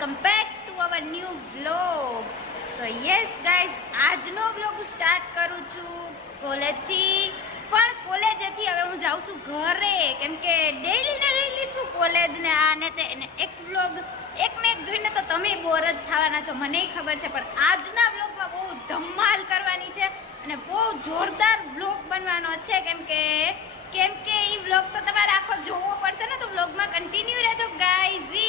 Welcome back to our new vlog so yes guys આજનો vlog start કરું છું કોલેજથી. પણ કોલેજેથી હવે હું જાઉં છું ઘરે. કેમ કે ડેઈલી ને ડેઈલી શું કોલેજ ને આ ને તે ને એક વ્લોગ એક ને એક જોઈને તો તમે બોર જ થવાના છો, મને ખબર છે. પણ આજના વ્લોગમાં બહુ ધમાલ કરવાની છે અને બહુ જોરદાર વ્લોગ બનવાનો છે. કેમ કે કેમ કે એ વ્લોગ તો તમારે આખો જોવો પડશે ને, તો વ્લોગમાં કન્ટિન્યુ રહેજો ગાઈઝ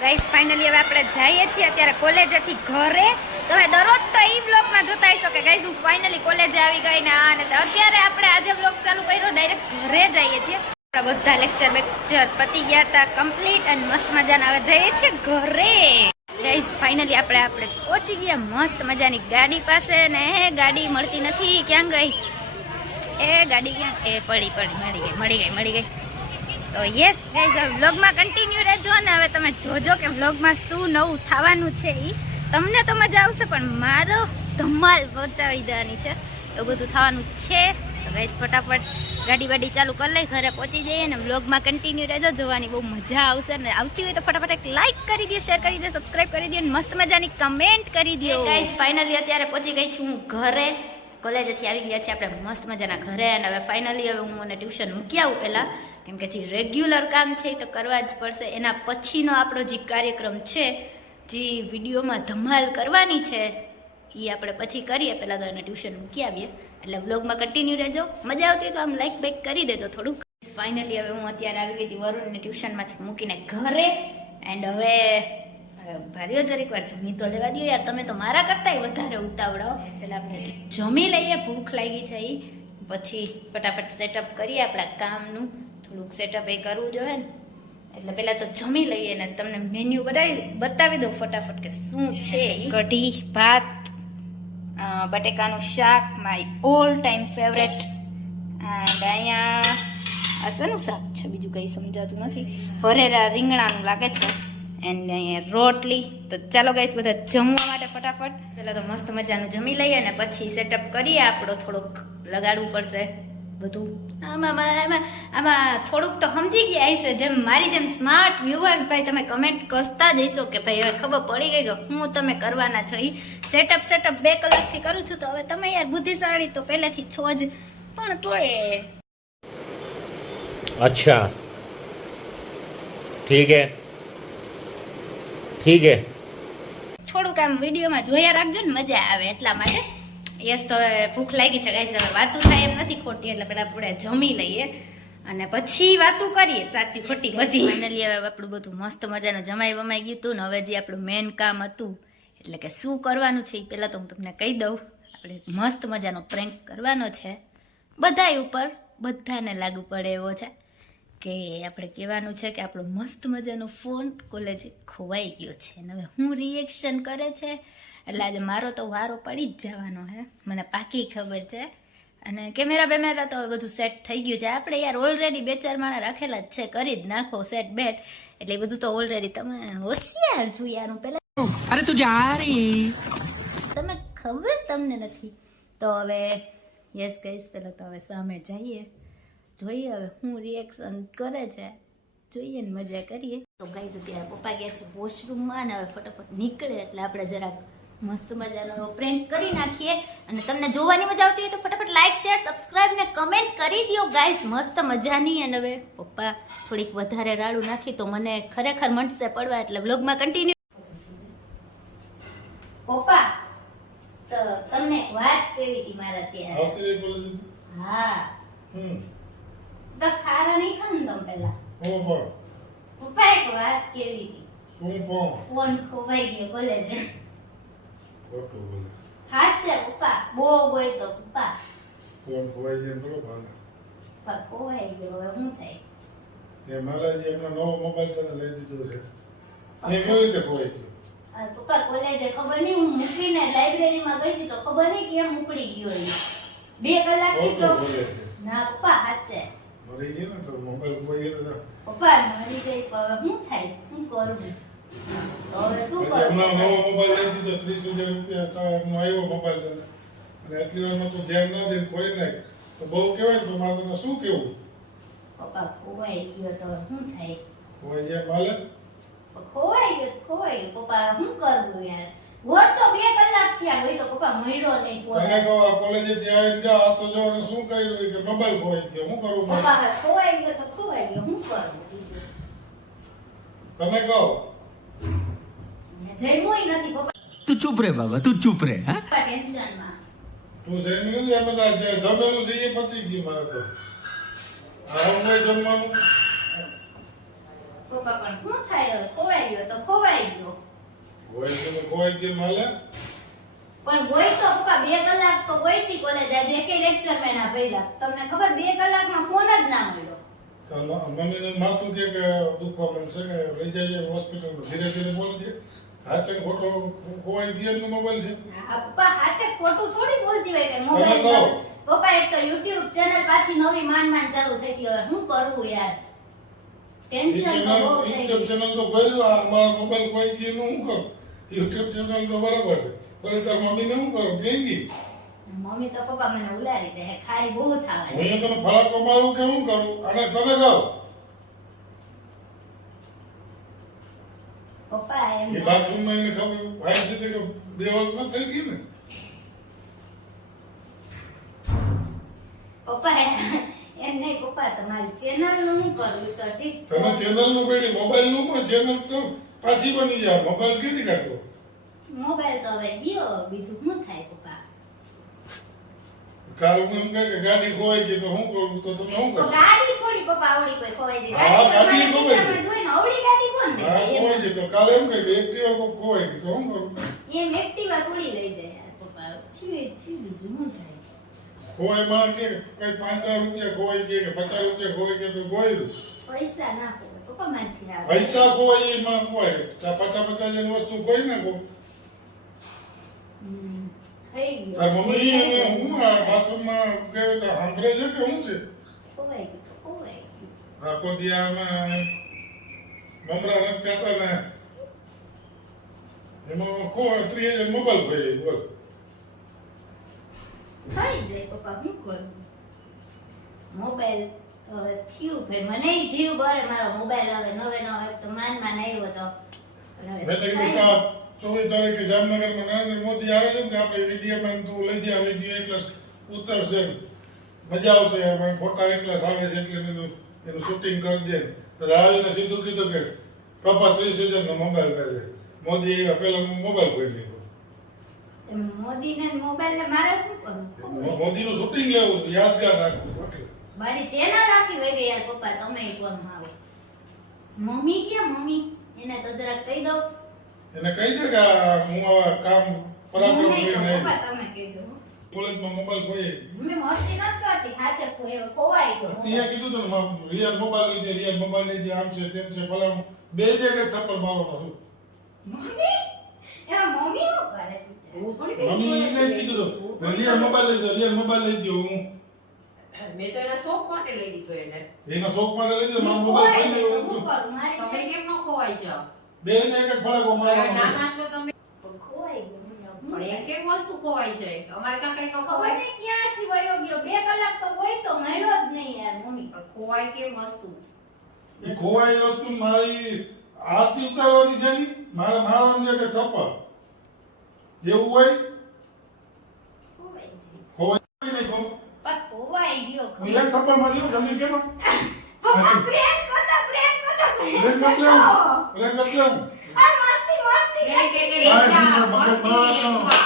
ગાઈઝ ફાઇનલી હવે આપણે જઈએ છીએ અત્યારે કોલેજેથી ઘરે. તમે દરરોજ તો એ બ્લોગમાં જોતા હશો કે ગાઈસ હું ફાઇનલી કોલેજે આવી ગઈ ને આ અત્યારે આપણે આજે બ્લોગ ચાલુ કર્યો ડાયરેક્ટ ઘરે જઈએ છીએ. આપણા બધા લેક્ચર બેક્ચર પતી ગયા હતા કમ્પ્લીટ અને મસ્ત મજાના. હવે જઈએ છીએ ઘરે. ગાઈસ ફાઇનલી આપણે આપણે પહોંચી ગયા મસ્ત મજાની ગાડી પાસે ને ગાડી મળતી નથી. ક્યાં ગઈ? એ ગાડી ક્યાં? એ પડી પડી, મળી ગઈ મળી ગઈ મળી ગઈ. તો યસ ગાઈઝ વ્લોગમાં કન્ટિન્યુ રહેજો અને હવે તમે જોજો કે વ્લોગમાં શું નવું થવાનું છે એ તમને તો મજા આવશે, પણ મારો ધમાલ પહોંચાડી દેવાની છે. એવું બધું થવાનું છે. તો ગાઈઝ ફટાફટ ગાડી બાડી ચાલુ કરી લઈ, ઘરે પહોંચી જઈએ અને વ્લોગમાં કન્ટિન્યુ રહેજો. જોવાની બહુ મજા આવશે અને આવતી હોય તો ફટાફટ એક લાઇક કરી દો શેર કરી દો સબસ્ક્રાઇબ કરી દો અને મસ્ત મજાની કમેન્ટ કરી દો ગાઈઝ ફાઇનલી અત્યારે પહોંચી ગઈ છું હું ઘરે. કોલેજેથી આવી ગયા છે આપણે મસ્ત મજાના ઘરે અને હવે ફાઇનલી હવે હું મને ટ્યુશન મૂકી આવું પહેલાં. કેમ કે જે રેગ્યુલર કામ છે તો કરવા જ પડશે. એના પછીનો આપણો જે કાર્યક્રમ છે, જે વિડીયોમાં ધમાલ કરવાની છે એ આપણે પછી કરીએ. પહેલાં તો એને ટ્યુશન મૂકી આવીએ. એટલે વ્લોગમાં કન્ટિન્યુ રહેજો. મજા આવતી તો આમ લાઈક બેક કરી દેજો થોડુંક. ફાઇનલી હવે હું અત્યારે આવી ગઈ હતી વરુણને ટ્યુશનમાંથી મૂકીને ઘરે. એન્ડ હવે ભાર્યો જરીક વાર જમી તો લેવા દો યાર. તમે તો મારા કરતાંય વધારે ઉતાવળો. પહેલાં આપણે જમી લઈએ. ભૂખ લાગી છે. પછી ફટાફટ સેટઅપ કરીએ આપણા કામનું. થોડુંક સેટઅપ એ કરવું જોઈએ ને. એટલે પહેલાં તો જમી લઈએ ને તમને મેન્યુ બતાવી બતાવી દઉં ફટાફટ કે શું છે. કઢી ભાત બટેકાનું શાક my all time favourite and અહીંયા આ શેનું શાક છે? બીજું કંઈ સમજાતું નથી. ભરેરા રીંગણાનું લાગે છે. એન્ડ અહીંયા રોટલી. તો ચાલો ગાઈસ બધા જમવા માટે ફટાફટ. પહેલાં તો મસ્ત મજાનું જમી લઈએ અને પછી સેટઅપ કરીએ આપણો થોડુંક લગાડવું પડશે. બધું. આમાં આમાં આમાં થોડુંક તો સમજી ગયા હશે. જેમ મારી જેમ સ્માર્ટ વ્યુઅર્સ ભાઈ તમે કમેન્ટ કરતા જઈશો કે ભાઈ હવે ખબર પડી ગઈ કે હું તમે કરવાના છો. એ સેટઅપ સેટઅપ બે કલાકથી કરું છું તો હવે તમે યાર બુદ્ધિશાળી તો પહેલેથી છો જ. પણ તોય. અચ્છા. ઠીક હે. ઠીક હે. થોડુંક આમ વિડીયોમાં જોયા રાખજો ને મજા આવે એટલા માટે. યસ તો હવે ભૂખ લાગી છે ગાઈઝ હવે વાતું થાય એમ નથી ખોટી એટલે પેલા આપણે જમી લઈએ અને પછી વાતું કરીએ. સાચી ખોટી બધી. ફાઇનલી હવે આપણું બધું મસ્ત મજાનું જમાઈ વમાઈ ગયું હતું ને હવે જે આપણું મેન કામ હતું એટલે કે શું કરવાનું છે એ પહેલાં તો હું તમને કહી દઉં. આપણે મસ્ત મજાનો પ્રેન્ક કરવાનો છે. બધાય ઉપર બધાને લાગુ પડે એવો છે. કે આપણે કહેવાનું છે કે આપણો મસ્ત મજાનો ફોન કોલેજે ખોવાઈ ગયો છે. અને હવે હું રિએક્શન કરે છે? એટલે આજે મારો તો વારો પડી જ જવાનો હે. મને પાકી ખબર છે. અને કેમેરા બેમેરા તો બધું સેટ થઈ ગયું છે. આપણે યાર ઓલરેડી બે ચાર માણા રાખેલા જ છે. કરી જ નાખો સેટ બેટ એટલે એ બધું તો ઓલરેડી તમે હોશિયાર છું યાર હું પહેલા અરે તું જા તમે ખબર તમને નથી? તો હવે યસ કહીશ પેલા તો હવે સામે જઈએ. જોઈએ હવે હું રિએક્શન કરે છે. જોઈએ ને મજા કરીએ. તો ગાઈઝ અત્યારે પપ્પા ગયા છે વોશરૂમમાં ને હવે ફટાફટ નીકળે એટલે આપણે જરાક મસ્ત મજાનો પ્રેન્ક કરી નાખીએ. અને તમને જોવાની મજા આવતી હોય તો ફટાફટ લાઈક શેર સબસ્ક્રાઇબ ને કમેન્ટ કરી દો ગાઈઝ મસ્ત મજાની. અને હવે પપ્પા થોડીક વધારે રાડું નાખી તો મને ખરેખર મનસે પડવા એટલે વ્લોગમાં કન્ટિન્યુ પપ્પા તો તમને વાત કેવી હતી મારા ત્યાં હા. હમ. તો નહીં ખાવ ને પહેલા. હું પણ પપ્પા એક વાત કેવી હતી? શું પણ ફોન ખોવાઈ ગયો કોલેજે ખોટું બોલે. હાચે પપ્પા? બહુ બોય તો પપ્પા. ફોન ખોવાઈ જાય બોલો ભાને પપ્પા ખોવાઈ ગયો હવે શું થાય? એ મારાજી એમનો નવો મોબાઈલ તને લઈ દીધો છે. એ કેવી રીતે ખોવાઈ ગયો? પપ્પા કોલેજે ખબર નહીં હું મૂકીને લાઇબ્રેરીમાં ગઈ હતી તો ખબર નહીં કેમ ઉપડી ગયો એ. બે કલાકથી તો છે. ના પપ્પા હાચે મરી ગઈ ને તો મોબાઈલ ખોવાઈ ગયો તો પપ્પા મરી ગઈ હવે શું થાય? શું કરું? હવે શું કરું? નવો મોબાઈલ લઈ દીધો ત્રીસ હજાર રૂપિયા એમનો આવ્યો મોબાઈલ તને. અને એટલી વારમાં તું ધ્યાન ના દે કોઈ તો બહુ કહેવાય ને તો મારે તને શું કેવું પપ્પા ખોવાઈ ગયો તો શું થાય? ખોવાઈ ગયા માલે ખોવાઈ ગયો ખોવાઈ ગયો. પપ્પા શું કરવું યાર? હોત તો બે કલાક થયા હોય તો પપ્પા મળ્યો નહીં તને કહો કોલેજે ત્યાં આ તો જો ને શું કર્યું કે મોબાઈલ ખોવાઈ ગયો શું કરું પપ્પા ખોવાઈ ગયો તો ખોવાઈ ગયો તમે કહો. જમ્યું નથી પપ્પા. તું ચૂપ રે બાબા તું ચૂપ રે હા? ટેન્શનમાં. તું જઈને નથી બધા છે જમેલું છે એ પચી ગયું મારે તો. આ હું જમવાનું? પપ્પા પણ શું થાય હવે? ખોવાઈ ગયો તો ખોવાઈ ગયો. તો પણ ગોઈ તો પપ્પા બે કલાક તો ગોઈ હતી કોલેજ આજે એકેય લેક્ચર મેં ના ભર્યા તમને ખબર બે કલાકમાં ફોન જ ના મળ્યો. તો મ- મમ્મીને માથું કે દુખવા મળશે કે લઈ જઈએ હોસ્પિટલમાં ધીરે ધીરે બોલજે હાચે ખોટો ખોવાઈ ગયો નો મોબાઈલ છે. હા, પપ્પા હાચે ખોટું થોડી બોલતી હોય કે મોબાઈલ પપ્પા એક તો યુટ્યુબ ચેનલ પાછી નવી માન માન ચાલુ થઈ ગઈ હવે શું કરવું યાર? ટેન્શન તો બહુ થઈ ગયું. ચેનલ તો ખોલ્યું આ મારા મોબાઈલ કોઈ ગયો નું શું કરું? યુટ્યુબ ચેનલ તો બરાબર છે. પણ તાર મમ્મીને શું કરું? ગઈ મમ્મી તો પપ્પા મને ઉલારી દે. ખાઈ બહુ હું અહીંયા તને ફળા કમાવું કે શું કરું? અને તમે કહો. પપ્પા એમ એ બાથરૂમમાં એને ખબર વાઈફ કે થઈ ગઈ ને? પપ્પા નહીં પપ્પા તમારી ચેનલનું શું કરવું તો ઠીક તમે ચેનલનું બેડી મોબાઈલનું પણ ચેનલ તો પાછી બની જાય. મોબાઈલ કીધી કાઢો મોબાઈલ તો હવે ગયો બીજું શું થાય પપ્પા? કાલ હું એમ કે ગાડી ખોવાઈ ગઈ તો હું કરું? તો તમે શું તો ગાડી થોડી પપ્પા આવડી કોઈ ખોવાઈ ગઈ. હા, ગાડી ખોવાઈ ખિસ્સામાં જોઈને આવડી ગાડી કોણ લઈ હા ખોવાઈ ગઈ. તો કાલે એમ કે એક્ટિવા કોક ખોવાઈ ગઈ તો હું કરું? એમ એક્ટિવા થોડી લઈ જાય પપ્પા. થયું થયું બીજું શું થાય? ખોવાઈ માં કે કઈ પાંચ હજાર રૂપિયા ખોવાઈ ગયા કે પચાસ રૂપિયા ખોવાઈ ગયા તો ગયું. પૈસા ના ખોવાય પપ્પા મારથી આવે. પૈસા ખોવાય એ મને ખોવાય. ચા પચાસ પચાસની વસ્તુ ખોઈ ને કો તાર મમ્મી. હું આ બાથરૂમમાં ગયો તો સાંભળે છે કે શું છે? ખોવાય ગયું આખો દિયામાં મમરા નથી કાતા ને. એમાં ખો ત્રીસ હજાર મોબાઈલ ખોઈ બોલ. થઈ જાય પપ્પા શું કરું? મોબાઈલ હવે થયું ભાઈ મને જીવ ભરે મારો મોબાઈલ હવે નવે નવે તો માન માન આવ્યો તો. ચોવીસ તારીખે જામનગરમાં નરેન્દ્ર મોદી આવે છે ને આપણે વિડીયોમાં તું લઈ જાય વીડિયો એકલા ઉતરશે. મજા આવશે એમાં ફોટા એકલા આવે છે એટલે એનું એનું શૂટિંગ કરી દે. તો રાહુલને સીધું કીધું કે પપ્પા ત્રીસ હજારનો મોબાઈલ કહે મોદી પહેલા મોબાઈલ ખોઈ લીધો. મોદીને મોબાઈલ ને મારે શું કરવું? મોદીનું શૂટિંગ લેવું યાદગાર રાખવું મારી ચેનલ યાર પપ્પા તમે આવો. મમ્મી ક્યાં મમ્મી? એને તો જરાક કહી દો એને કહી દે કે હું આવા કામ પરાક્રમ કરીને પપ્પા તમે કહેજો. કોલેજમાં મોબાઈલ ખોઈ મમ્મી મસ્તી નથી કરતી. હાચે ખોવાઈ ખોવાઈ ગયો. ત્યાં કીધું હતું રિયલ મોબાઈલ લઈ રિયલ મોબાઈલ લઈ આમ છે તેમ છે ફલાણું બે જગ્યાએ થપ્પડ મારવાનો છું. મમ્મી? એ મમ્મી શું કરે? કઈ મમ્મી એને કીધું હું રિયલ મોબાઈલ લઈ જાઓ રિયલ મોબાઈલ લઈ જાઓ હું મેં તો એના શોખ માટે લઈ દીધો એને. એના. શોખ માટે લઈ જાઓ મારો મોબાઈલ ગયો, ખોઈ હું ગયો. કરું મારી તમે કેમ ન ખોવાઈ જાઓ બે જગ્યાએ એક ફળાકો મારવાનો નાના છો. તમે. ખોવાઈ ગયો પણ એમ કેમ વસ્તુ ખોવાય છે. અમારે કાંઈ કઈ ન ખબર ખોવાય. વયો ગયો? બે કલાક તો હોય તો મળ્યો જ નહીં યાર મમ્મી. પણ ખોવાય કેમ વસ્તુ? એ ખોવાઈ વસ્તુ મારી આરતી ઉતારવાની છે ની? મારે મારવાનું છે કે થપ્પડ? જેવું હોય? ખોવાઈ નહીં ખો ખોવાઈ ગયો હું એક થપ્પડ માર્યો જલ્દી કેતો પપ્પા પ્રેમ કરતા પ્રેમ કરતા પ્રેમ કરી લેવું પ્રેમ કરી લેવું આ મસ્તી મસ્તી કે કરતી. કે હા, ઈચ્છા, મગજ મસ્તી મારા એકવાર.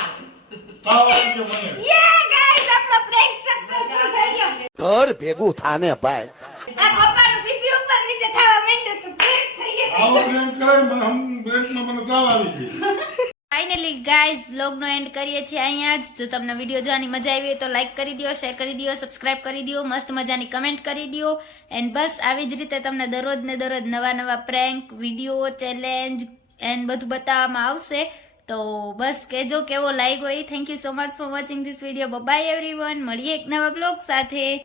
તાવ આવી ગયો મને. યે ગાઈસ આપણો prank successful થઈ ગયો. ઘર ભેગું થાને ભાઈ. આ પપ્પાનું બીપી ઉપર નીચે થવા માંડ્યું તો prank થઈ ગયો આવો પ્રેમ કરે મને હમ બ્રેકમાં મને તાવ આવી ગઈ ફાઇનલી ગાઈઝ બ્લોગનો એન્ડ કરીએ છીએ અહીંયા જ. જો તમને વીડિયો જોવાની મજા આવી હોય તો લાઇક કરી દો શેર કરી દો સબસ્ક્રાઇબ કરી દો મસ્ત મજાની કમેન્ટ કરી દો એન્ડ બસ, આવી જ રીતે તમને દરરોજ ને દરરોજ નવા નવા પ્રેન્ક વીડિયો ચેલેન્જ એન્ડ બધું બતાવવામાં આવશે. તો બસ, કહેજો કેવો લાઈક હોય. Thank you so much for watching this video bye everyone મળીએ એક નવા બ્લોગ સાથે.